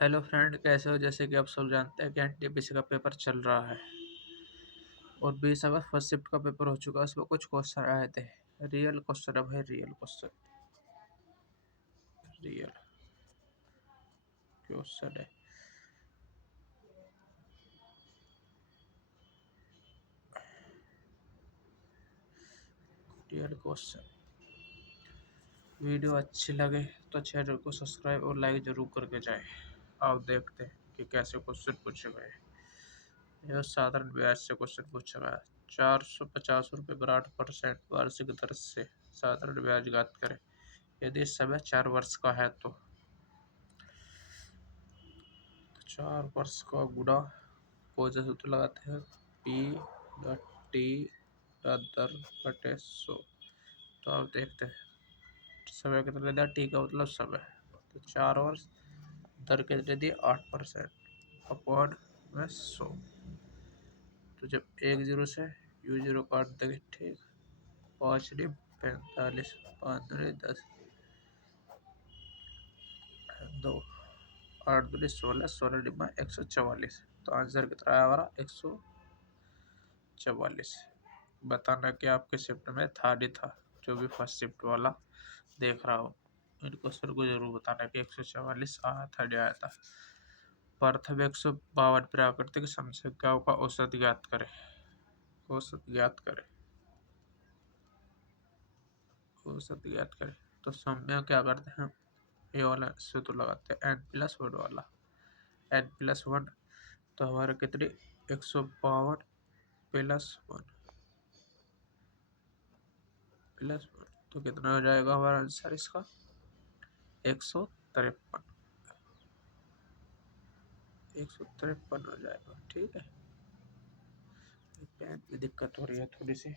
Hello friend, कैसे हो? जैसे कि आप सब जानते हैं कि एनटीपीसी का पेपर चल रहा है और 20 अगस्त फर्स्ट शिफ्ट का पेपर हो चुका है। उसमें कुछ क्वेश्चन आए थे। रियल क्वेश्चन है भाई, रियल क्वेश्चन। रियल क्वेश्चन है। Real question. वीडियो अच्छी लगे तो चैनल को सब्सक्राइब और लाइक जरूर करके जाए। आप देखते हैं कि कैसे क्वेश्चन पूछे गए। यह साधारण ब्याज से क्वेश्चन पूछा गया। 450 रुपये पर 8% वार्षिक दर से साधारण ब्याज ज्ञात करें। यदि समय 4 वर्ष का है तो 4 वर्ष का गुणा को जैसे सूत्र लगाते हैं पी डॉट टी डॉट दर बटे 100। तो आप देखते हैं समय कितना दिया, टी का मतलब समय। तो 4 वर्ष, दर कितने दी 8% अपॉन में 100। तो जब 1 0 से U0 काट देंगे, ठीक। 5 × 45, 5 × 10, 2, 8 × 16, 16 × 144। तो आंसर कितना आया हमारा 144। बताना कि आपके शिफ्ट में था नहीं था। जो भी फर्स्ट शिफ्ट वाला देख रहा हो, इन क्वेश्चन को जरूर बताना कि 144 आया था नहीं आया था। प्रथम 152 प्राकृतिक संख्याओं का औसत ज्ञात करें। औसत ज्ञात करें। औसत ज्ञात करें। तो समय क्या करते हैं, ये वाला सूत्र लगाते हैं n+1 वाला। n+1 तो हमारा कितनी 152 +1 तो कितना हो जाएगा हमारा आंसर इसका 153। 153 हो जाएगा, ठीक है। पेन में दिक्कत हो रही है थोड़ी सी।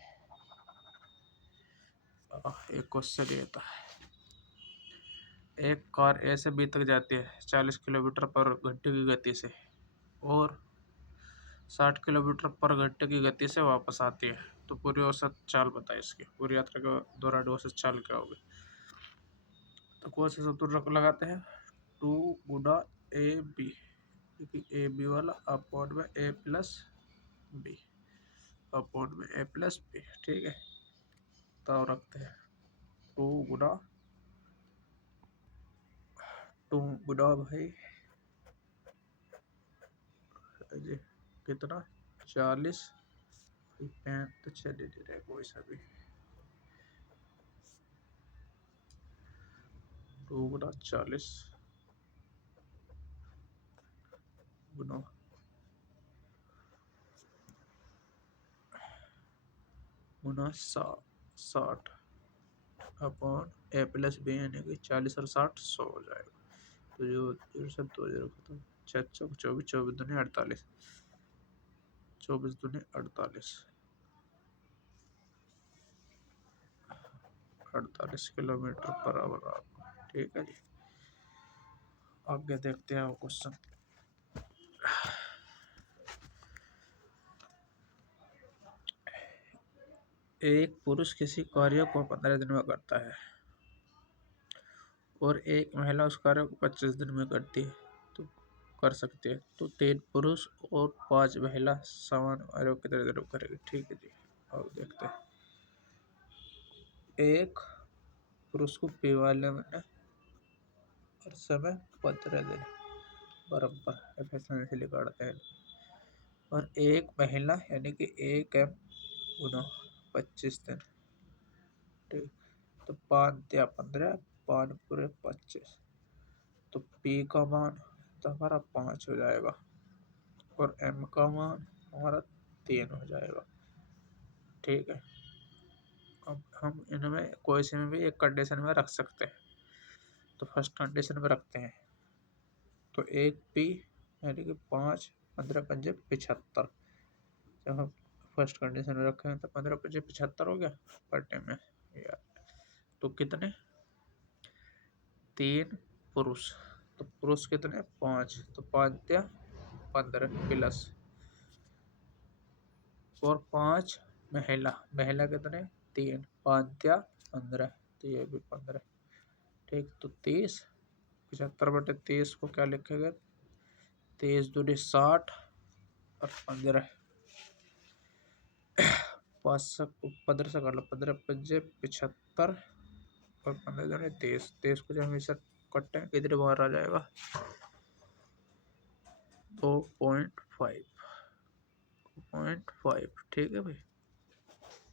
एक क्वेश्चन ये था। एक कार ए से बी तक जाती है 40 किलोमीटर पर घंटे की गति से और 60 किलोमीटर पर घंटे की गति से वापस आती है। तो पूरी औसत चाल बताए इसकी। पूरी यात्रा के दौरान औसत चाल क्या होगी? तो कौन सा सूत्र लगाते हैं? 2 गुना ए बी, क्योंकि ए बी वाला अपॉन में ए प्लस बी, अपॉन में ए प्लस बी, ठीक है। तो रखते हैं 2 गुना 2 गुना भाई जी कितना 40। पेन तो चल ही नहीं रहे कोई सा भी। 2 गुना 40 गुना गुना 60 अपॉन ए प्लस बी, यानी कि 40 और 60 100 हो जाएगा। तो जो 0 खत्म, 6 चौक 24, 24 दूनी 48, 24 दूनी 48, 48 किलोमीटर पर आवर, ठीक है जी। आगे देखते हैं क्वेश्चन। एक पुरुष किसी कार्य को 15 दिन में करता है और एक महिला उस कार्य को 25 दिन में करती है तो कर सकती है। तो 3 पुरुष और 5 महिला समान कार्य को कितने दिन में करेगी? ठीक है जी। अब देखते हैं। एक पुरुष को पी वाले में और समय 15 दिन बराबर एफिशिएंसी निकालते हैं। और एक महिला यानी कि 1 M गुना 25 दिन, ठीक। तो 5 या 15, 5 पूरे 25। तो P का मान तो हमारा 5 हो जाएगा और M का मान हमारा 3 हो जाएगा, ठीक है। अब हम इनमें कोई से में भी एक कंडीशन में रख सकते हैं। तो फर्स्ट कंडीशन में रखते हैं। तो 1P यानी कि 5, 15 पंजे 75। जब हम फर्स्ट कंडीशन में रखे हैं तो 15 पंजे 75 हो गया पढ़ने में यार। तो कितने 3 पुरुष, तो पुरुष कितने 5, तो 5 या 15 प्लस और 5 महिला, महिला कितने 3, 5 या 15, तो ये भी 15, ठीक। तो 30, 75 बटे 30 को क्या लिखेंगे 23 दूनी 60 और 15 15 से कर लो, 15 पंजे 75 और 15 दूनी 23। 23 को जब हमेशा कट्टे कितने बाहर आ जाएगा 2.5। ठीक है भाई,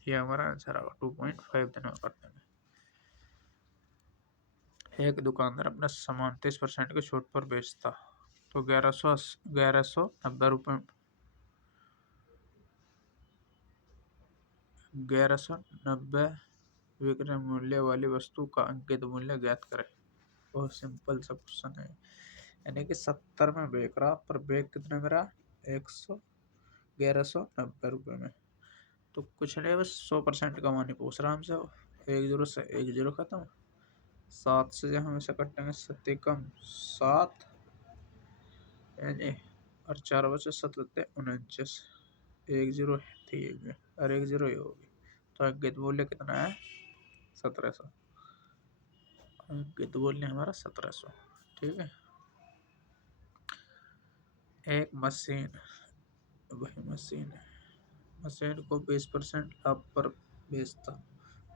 ये हमारा आंसर आएगा 2.5 दिन में कर देंगे। एक दुकानदार अपना सामान 30% की छूट पर बेचता तो 1190 रुपये 1190 विक्रय मूल्य वाली वस्तु का अंकित मूल्य ज्ञात करें। बहुत सिंपल सा क्वेश्चन है, यानी कि 70 में बेच रहा पर बेच कितने में रहा 1190 रुपये में। तो कुछ नहीं, बस 100% कमानी पूछ रहा हमसे। 1 जीरो से 1 जीरो खत्म, 7 से जब हमेशा कटेंगे 7 कम 7 यानी और 4 बचे 7 49, 1 जीरो थी और 1 जीरो ही होगी। तो अंकित मूल्य कितना है 1700। अंकित मूल्य हमारा 1700। ठीक है, एक मशीन, वही मशीन को 20% लाभ पर बेचता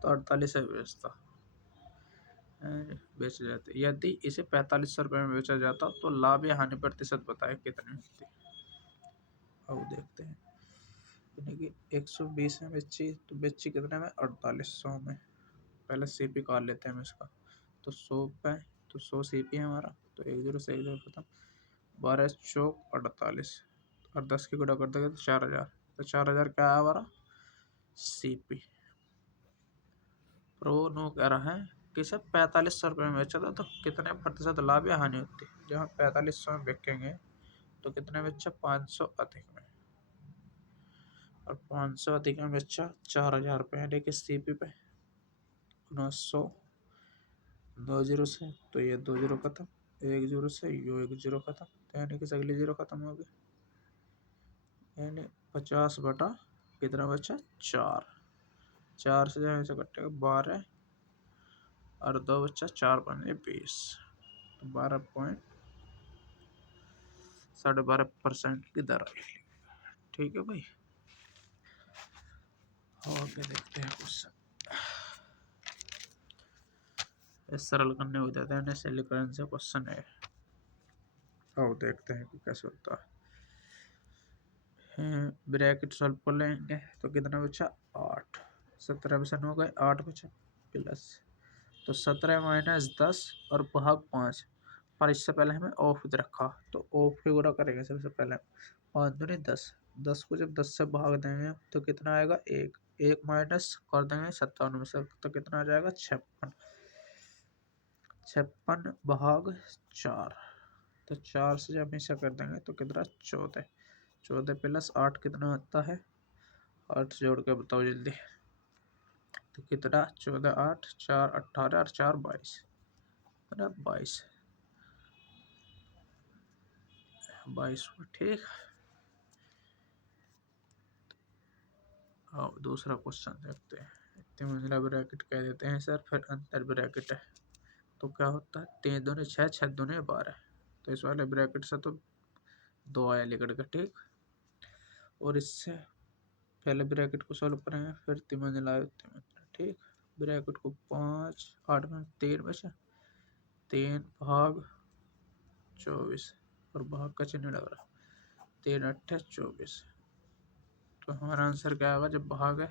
तो 48 से बेचता बेच जाते। यदि इसे 4500 रुपये में बेचा जाता तो लाभ या हानि प्रतिशत बताए कितनी होती। अब देखते हैं, यानी कि 120 में बेची तो बेची कितने में 4800 में। पहले सीपी काट लेते हैं हम इसका, तो 100 पे तो 100 सीपी है हमारा, तो 1 जीरो से 1 जीरो खत्म। 12 चौक 48 और 10 की गुणा कर देंगे तो 4000। तो 4000 क्या है हमारा सीपी। प्रो नो कह रहा है कि इसे 4500 रुपये में बेचा था तो कितने प्रतिशत लाभ या हानि होती। जब हम 4500 में बेचेंगे तो कितने बेचा 500 अधिक में, और 500 अधिक में बेचा 4000 रुपये, यानी कि सीपी पे 900 2 जीरो से तो ये 2 जीरो खत्म, 1 जीरो से यो 1 जीरो खत्म, तो यानी कि अगली जीरो खत्म हो गई। यानी 50 बटा कितना बचा 4, 4 से जब ऐसे कटेगा 12 और 2 बच्चा 4 बने 20, तो 12.12% की दर आई। ठीक है भाई, और क्या देखते हैं क्वेश्चन। सरल करने हो जाता है ना, सरलीकरण से क्वेश्चन है। और देखते हैं कि कैसे होता है। ब्रैकेट सॉल्व कर लेंगे तो कितना बचा 8, 17 में से 9 गए 8 बचा प्लस, तो 17 माइनस 10 और भाग 5, पर इससे पहले हमें ऑफ रखा तो ऑफ की गुणा करेंगे सबसे पहले। 5 दूनी 10, 10 को जब 10 से भाग देंगे तो कितना आएगा 1, 1 माइनस कर देंगे 57 में से तो कितना आ जाएगा 56, 56 भाग 4, तो 4 से जब हमेशा कर देंगे तो कितना 14, 14 प्लस 8 कितना होता है 8 जोड़ के बताओ जल्दी, तो कितना 14 8 4 18 और 4 22, 22 ठीक। और दूसरा क्वेश्चन देखते हैं। तीन मंजिला ब्रैकेट कह देते हैं सर, फिर अंतर ब्रैकेट है तो क्या होता है 3 दूनी 6 6 दूनी 12, तो इस वाले ब्रैकेट से तो 2 आया लिखड़ के। ठीक, और इससे पहले ब्रैकेट को सॉल्व करेंगे फिर तीन मंजिला। ठीक, ब्रैकेट को 5 8 में 3 बचा, 3 भाग 24 और भाग का चिन्ह लग रहा, 3 8 24, तो हमारा आंसर क्या आएगा जब भाग है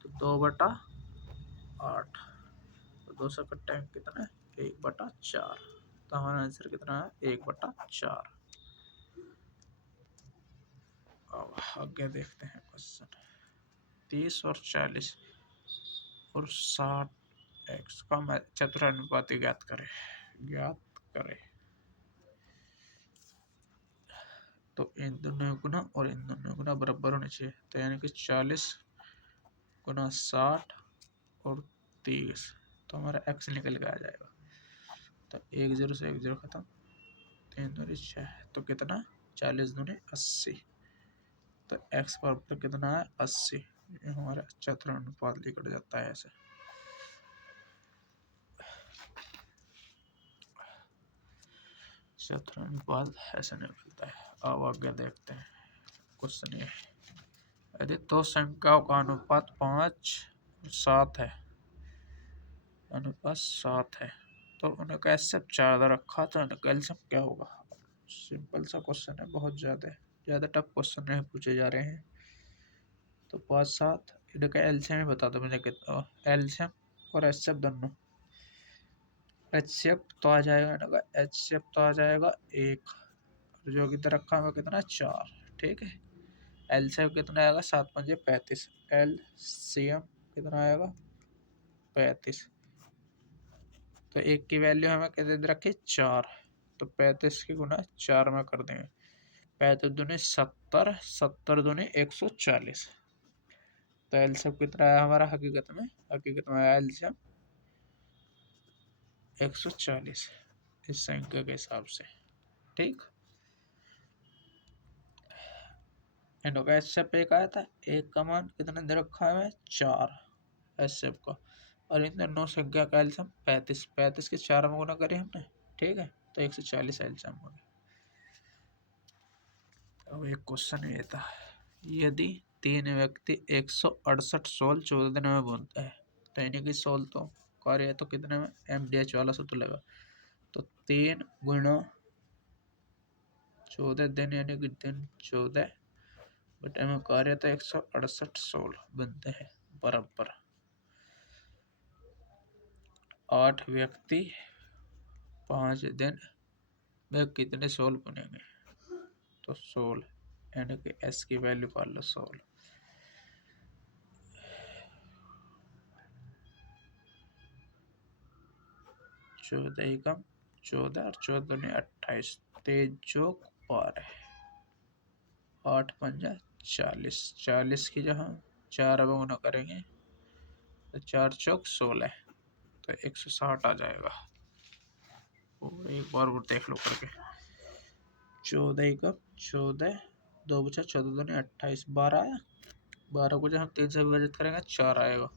तो 2/8, तो 2 से कटेंगे कितना 1/4, तो हमारा आंसर कितना है 1/4। अब आगे देखते हैं क्वेश्चन। 30 और 40 और 60 एक्स का चतुरानुपाती ज्ञात करें। तो इन दोनों गुना और इन दोनों गुना बराबर होने चाहिए, तो यानी कि 40 गुना 60 और 30, तो हमारा एक्स निकल के आ जाएगा। तो 1 जीरो से 1 जीरो खत्म, 3 दूनी 6, तो कितना 40 दूनी 80, तो एक्स बराबर कितना है 80। ये हमारा चतुरानुपात निकल जाता है ऐसे। क्षेत्र अनुपात ऐसे निकलता है। अब आगे देखते हैं क्वेश्चन ये, यदि दो संख्याओं का अनुपात 5:7 है, अनुपात 7 है, तो उन्हें कैसे 4 रखा, तो इनका एलसीएम क्या होगा। सिंपल सा क्वेश्चन है, बहुत ज़्यादा टफ क्वेश्चन नहीं पूछे जा रहे हैं। तो 5-7 इनका एलसीएम बता दो मुझे कितना, एलसीएम और एचसीएफ दोनों। एचसीएफ तो आ जाएगा इनका, एचसीएफ तो आ जाएगा 1, और जो कितना रखा है कितना 4, ठीक है। एलसीएम कितना आएगा 7×5 = 35, एलसीएम कितना आएगा 35। तो एक की वैल्यू हमें कितने दे रखी 4, तो 35 की गुना 4 में कर देंगे। 35 दूनी 70, 70 दूनी 140। तो एलसीएम कितना आया हमारा हकीकत में आया एलसीएम 140 इस संख्या के हिसाब से, ठीक। इनका एचसीएफ एक आया था, एक का मान कितना दे रखा है 4 एचसीएफ का, और इन दोनों संख्या का एलसीएम 35, 35 के 4 में गुना करें हमने, ठीक है। तो 140 एलसीएम हो गया। अब एक क्वेश्चन ये था, यदि 3 व्यक्ति 168 सोल 14 दिन में बुनते हैं, तो यानी कि सोल तो कार्य है, तो कितने में एमडीएच वाला सूत्र लेगा। तो 3 गुणा 14 दिन, यानी कि दिन 14 बटे में कार्य तो 168 सोल बनते हैं, बराबर 8 व्यक्ति 5 दिन में कितने सोल बनेंगे। तो सोल यानी कि एस की वैल्यू कर लो 16। 14 एकम 14 और 14 दूनी 28, 23 जोक 12, 8 पंजा 40, 40 की जहाँ 4 अब गुना करेंगे तो 4 चौक 16, तो 160 आ जाएगा। और एक बार और देख लो करके, 14 एकम 14, 2 बचा 14 दूनी 28, 12 आया। 12 को जब हम 3 से विभाजित करेंगे 4 आएगा,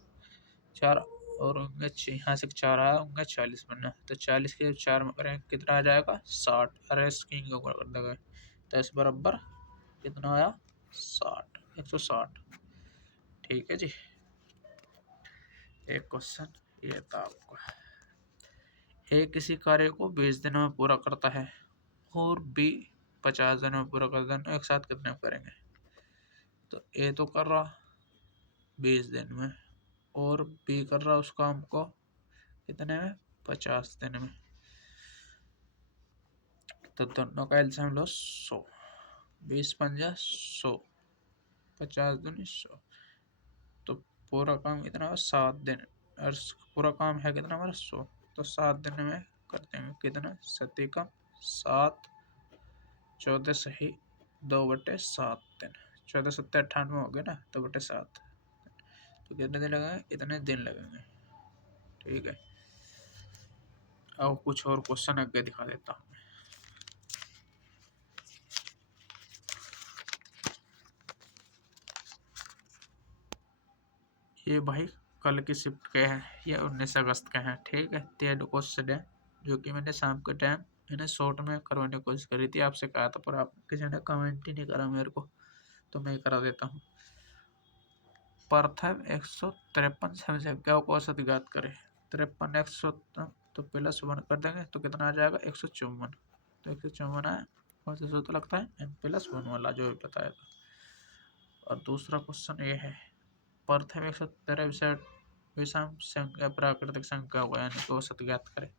4 और उनका यहाँ से 4 आया, उनका 40 बनना, तो 40 के 4 में करेंगे कितना आ जाएगा 60, अरे स्क्रीन के ऊपर कर देगा, तो इस बराबर कितना आया 60, 160, ठीक है जी। एक क्वेश्चन ये था आपका, ए किसी कार्य को 20 दिनों में पूरा करता है और बी 50 दिनों में पूरा करता है, एक साथ कितने में करेंगे। तो ए तो कर रहा 20 दिन में, और बी कर रहा उस काम को कितने में 50 दिन में। तो दोनों का एलसीएम लो 100, 20 पंजा 100, 50 दूनी 100, तो पूरा काम कितना है 7 दिन, और पूरा काम है कितना हमारा 100, तो 7 दिन में कर देंगे कितना 7 का 7, 14 सही 2/7 दिन, 14 7 98 हो गया ना, 2/7, तो कितने दिन लगेंगे, इतने दिन लगेंगे, ठीक है। अब कुछ और क्वेश्चन आगे दिखा देता हूँ। ये भाई कल की शिफ्ट के हैं, ये 19 अगस्त के हैं, ठीक है। 3 क्वेश्चन है जो कि मैंने शाम के टाइम इन्हें शॉर्ट में करवाने की कोशिश करी थी, आपसे कहा था, पर आप किसी ने कमेंट ही नहीं करा मेरे को, तो मैं करा देता हूँ। प्रथम 153 संख्याओं को औसत ज्ञात करें। 53 100 तो +1 कर देंगे तो कितना आ जाएगा 154, तो 154 आया, कौन सा सूत्र लगता है n+1 वाला जो भी बताया था। और दूसरा क्वेश्चन ये है, प्रथम 163 विषम संख्या प्राकृतिक संख्या को यानी कि औसत ज्ञात करें।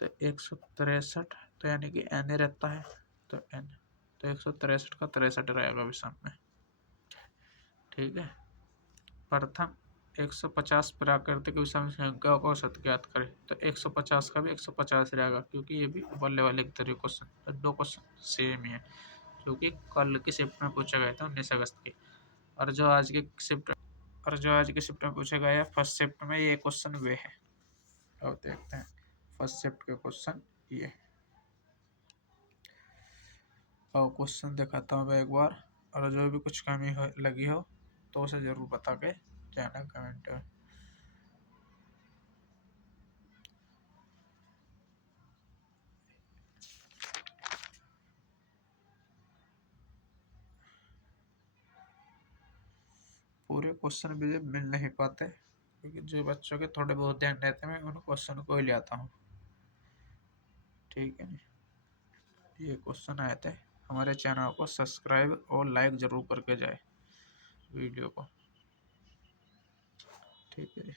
तो 163, तो यानी कि n रहता है, तो n, तो 163 का 63 रहेगा विषम में, ठीक है। प्रथम 150 प्राकृतिक विषम संख्या को औसत ज्ञात करें, तो 150 का भी 150 रहेगा, क्योंकि ये भी बल्ले वाले की तरह क्वेश्चन, 2 क्वेश्चन सेम ही है, जो कि कल की शिफ्ट में पूछा गया था 19 अगस्त की, और जो आज की शिफ्ट में पूछा गया है फर्स्ट शिफ्ट में, ये क्वेश्चन वे है। अब देखते हैं फर्स्ट शिफ्ट के क्वेश्चन ये, और क्वेश्चन दिखाता हूँ मैं एक बार, और जो भी कुछ कमी लगी हो तो उसे जरूर बता के जाना कमेंट में। ये क्वेश्चन भी मिल नहीं पाते, क्योंकि जो बच्चों के थोड़े बहुत ध्यान रहते हैं मैं उन क्वेश्चन को ही ले आता हूँ। ठीक है, ये क्वेश्चन आए थे। हमारे चैनल को सब्सक्राइब और लाइक ज़रूर करके जाए वीडियो को। ठीक है।